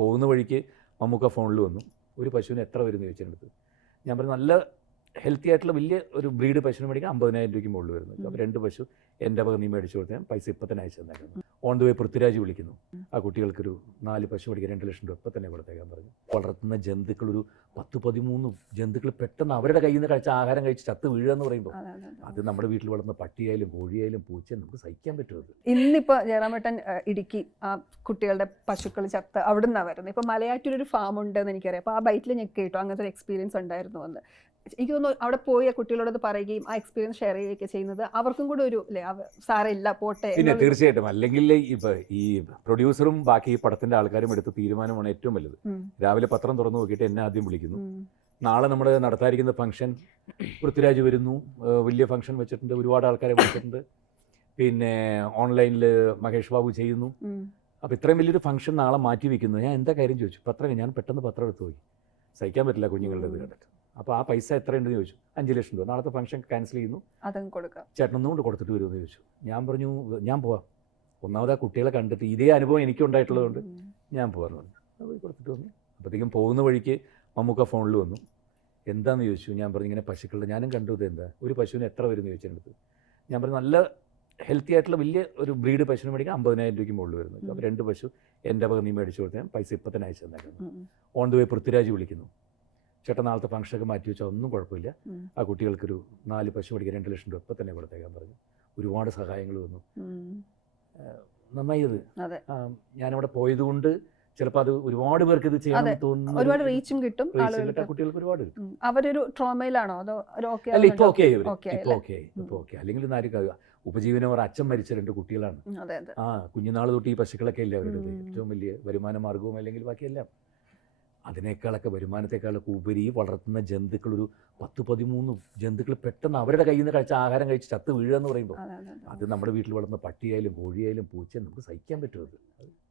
പോകുന്ന വഴിക്ക് മമ്മൂക്ക ഫോണിൽ വന്നു. ഒരു പശുവിന് എത്ര വരുമെന്ന് ചോദിച്ചെടുത്ത്. ഞാൻ പറഞ്ഞു നല്ല ഹെൽത്തി ആയിട്ടുള്ള വലിയ ഒരു ബ്രീഡ് പശുവിന് മേടിക്കാൻ 50,000 രൂപയ്ക്ക് മുകളിൽ വരുന്നു. അപ്പോൾ 2 പശു എൻ്റെ വക നീ മേടിച്ചു കൊടുത്താൽ പൈസ ഇപ്പം തന്നെ അയച്ചു തന്നേക്കുന്നു. ഓൺ ദ വേ പൃഥ്വിരാജ് വിളിക്കുന്നു. ആ കുട്ടികൾക്കൊരു 4 പശു മേടിക്കാൻ 2 ലക്ഷം രൂപ ഇപ്പം തന്നെ കൊടുത്തേക്കാൻ പറഞ്ഞു. വളർത്തുന്ന ജന്തുക്കൾ ഒരു 10-13 ജന്തുക്കൾ പെട്ടെന്ന് അവരുടെ കയ്യിൽ നിന്ന് കഴിച്ച ആഹാരം കഴിച്ച് ചത്ത് വീഴുക എന്ന് പറയുമ്പോൾ അത് നമ്മുടെ വീട്ടിൽ വളർന്ന പട്ടിയായാലും കോഴിയായാലും പൂച്ചയും നമുക്ക് സഹിക്കാൻ പറ്റുമത്. ഇന്നിപ്പോൾ ജയറാമേട്ടൻ ഇടുക്കി ആ കുട്ടികളുടെ പശുക്കൾ ചത്ത് അവിടെ നിന്നാണ് വരുന്നത്. ഇപ്പോൾ മലയാറ്റൂരൊരു ഫാം ഉണ്ടെന്ന് എനിക്കറിയാം. അപ്പോൾ ആ ബൈറ്റിൽ ഞെക്കി കിട്ടും അങ്ങനത്തെ ഒരു എക്സ്പീരിയൻസ് ഉണ്ടായിരുന്നു എന്ന്. എനിക്ക് തോന്നുന്നു അവിടെ പോയി ആ കുട്ടികളോട് പറയുകയും ആ എക്സ്പീരിയൻസ് ഷെയർ ചെയ്യുകയൊക്കെ ചെയ്യുന്നത് അവർക്കും കൂടെ ഒരു സാരമില്ല പോട്ടെ. പിന്നെ തീർച്ചയായിട്ടും അല്ലെങ്കിൽ ഇപ്പൊ ഈ പ്രൊഡ്യൂസറും ബാക്കി ഈ പടത്തിന്റെ ആൾക്കാരും എടുത്ത തീരുമാനമാണ് ഏറ്റവും വലുത്. രാവിലെ പത്രം തുറന്നു നോക്കിയിട്ട് എന്നെ ആദ്യം വിളിക്കുന്നു. നാളെ നമ്മൾ നടത്താതിരിക്കുന്ന ഫംഗ്ഷൻ പൃഥ്വിരാജ് വരുന്നു, വലിയ ഫംഗ്ഷൻ വെച്ചിട്ടുണ്ട്, ഒരുപാട് ആൾക്കാരെ വിളിച്ചിട്ടുണ്ട്, പിന്നെ ഓൺലൈനിൽ മഹേഷ് ബാബു ചെയ്യുന്നു. അപ്പോൾ ഇത്രയും വലിയൊരു ഫംഗ്ഷൻ നാളെ മാറ്റി വെക്കുന്നു. ഞാൻ എന്താ കാര്യം ചോദിച്ചു. പത്രം ഞാൻ പെട്ടെന്ന് പത്രം എടുത്ത് പോയി. സഹിക്കാൻ പറ്റില്ല കുഞ്ഞുങ്ങളുടെ ഇത് കണ്ടിട്ട്. അപ്പോൾ ആ പൈസ എത്രയുണ്ടെന്ന് ചോദിച്ചു. 5 ലക്ഷം രൂപ. നാളത്തെ ഫംഗ്ഷൻ ക്യാൻസൽ ചെയ്യുന്നു, ചേട്ടനൊന്നും കൊണ്ട് കൊടുത്തിട്ട് വരുമെന്ന് ചോദിച്ചു. ഞാൻ പറഞ്ഞു ഞാൻ പോവാം. ഒന്നാമത് ആ കുട്ടികളെ കണ്ടിട്ട് ഇതേ അനുഭവം എനിക്കുണ്ടായിട്ടുള്ളതുകൊണ്ട് ഞാൻ പോകാമെന്ന് പറഞ്ഞു. പോയി കൊടുത്തിട്ട് വന്നു. അപ്പോഴത്തേക്കും പോകുന്ന വഴിക്ക് മമ്മൂക്ക ഫോണിൽ വന്നു. എന്താണെന്ന് ചോദിച്ചു. ഞാൻ പറഞ്ഞു ഇങ്ങനെ പശുക്കളുടെ ഞാനും കണ്ടു. ഇത് എന്താ ഒരു പശുവിന് എത്ര വരുമെന്ന് ചോദിച്ചെടുത്ത്. ഞാൻ പറഞ്ഞു നല്ല ഹെൽത്തി ആയിട്ടുള്ള വലിയ ഒരു ബ്രീഡ് പശുവിന് മേടിക്കാൻ 50,000 രൂപയ്ക്ക് മുകളിൽ വരുന്നു. അപ്പോൾ 2 പശു എൻ്റെ വക നീ മേടിച്ചു കൊടുത്താൽ പൈസ ഇപ്പം തന്നെ അയച്ചു തന്നേക്കുന്നു. ഓൺ ദ വേ പൃഥ്വിരാജ് വിളിക്കുന്നു. ചേട്ടൻ നാളത്തെ ഫംഗ്ഷനൊക്കെ മാറ്റി വെച്ചാൽ ഒന്നും കുഴപ്പമില്ല. ആ കുട്ടികൾക്കൊരു 4 പശു മേടിക്കാൻ 2 ലക്ഷം രൂപ ഇപ്പം തന്നെ കൊടുത്തേക്കാൻ പറഞ്ഞു. ഒരുപാട് സഹായങ്ങൾ വന്നു. നന്നായി. അത് ഞാനവിടെ പോയതുകൊണ്ട് ചിലപ്പോൾ അത് ഒരുപാട് പേർക്ക് ഇത് ചെയ്യാൻ തോന്നുന്നു. ഒരുപാട് റീച്ചും കിട്ടും. കുട്ടികൾക്ക് ഒരുപാട് കിട്ടും. അവരൊരു ട്രോമയിലാണോ അതോ അല്ല ഇപ്പൊ ഓക്കെ ഇപ്പൊ ഓക്കെ. അല്ലെങ്കിൽ ആരും ഉപജീവനം അവർ അച്ഛൻ മരിച്ച 2 കുട്ടികളാണ്. കുഞ്ഞുനാൾ തൊട്ട് ഈ പശുക്കളൊക്കെ അല്ലേ അവരുടെ ഏറ്റവും വലിയ വരുമാന മാർഗവും അല്ലെങ്കിൽ ബാക്കിയെല്ലാം. അതിനേക്കാളൊക്കെ വരുമാനത്തെക്കാളൊക്കെ ഉപരി വളർത്തുന്ന ജന്തുക്കൾ ഒരു 10-13 ജന്തുക്കൾ പെട്ടെന്ന് അവരുടെ കയ്യിൽ നിന്ന് കഴിച്ച ആഹാരം കഴിച്ച് ചത്ത് വീഴുക എന്ന് പറയുമ്പോൾ അത് നമ്മുടെ വീട്ടിൽ വളർന്ന പട്ടിയായാലും കോഴിയായാലും പൂച്ചയും നമുക്ക് സഹിക്കാൻ പറ്റുമത്.